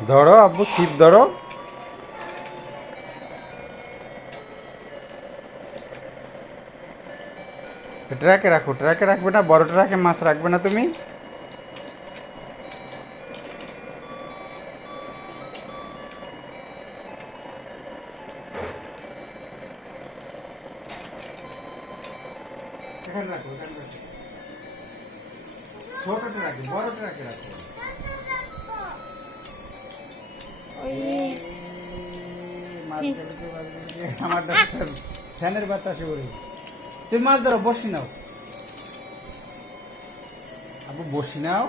ধরো আব্বু, ছিপ ধরো। ট্রাকে রাখো, ট্রাকে রাখবে না, বড় ট্রাকে মাছ রাখবে না তুমি? এখানে রাখো, এখানে রাখো। ছোট ট্রাকে, বড় ট্রাকে রাখো। ওই মাছ ধরতে আমার ফ্যানের বাতাসে ওরে। তুমি মাছ ধরো, বসি নাও আবু, বসি নাও।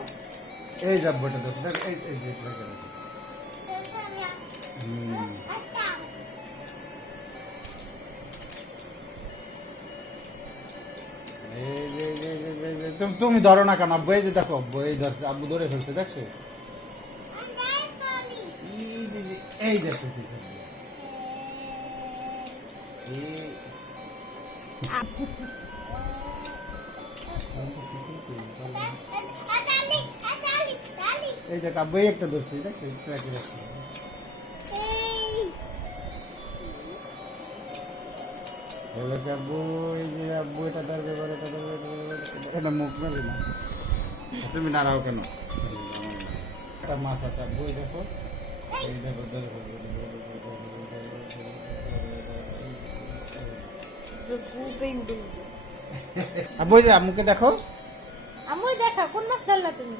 এই যাব বটা দোষ, এই এই যে ট্রাকে রাখো। এই যে এই যে এই যে এই যে, তুমি ধরো না কেন আব্বু? এই যে দেখো আব্বু, এই ধরছে আব্বু, ধরে ফেলছে, দেখছো? এই যে এই দেখো কিছু। এই দেখ আব্বু, এই একটা দোষ, দেখছো ট্রাকে রাখছে। এবার আব্বু, এই যে আব্বু, এটা ধরবে, এবার এটা ধরবে, এটা মুখ মেলে না। তুমি নাড়াও কেন? একটা মাছ আছে আব্বু, এই দেখো, এই দেখো, আব্বু, এই যে আম্মুকে দেখো। আমি দেখা কোন মাছ ধরলা তুমি?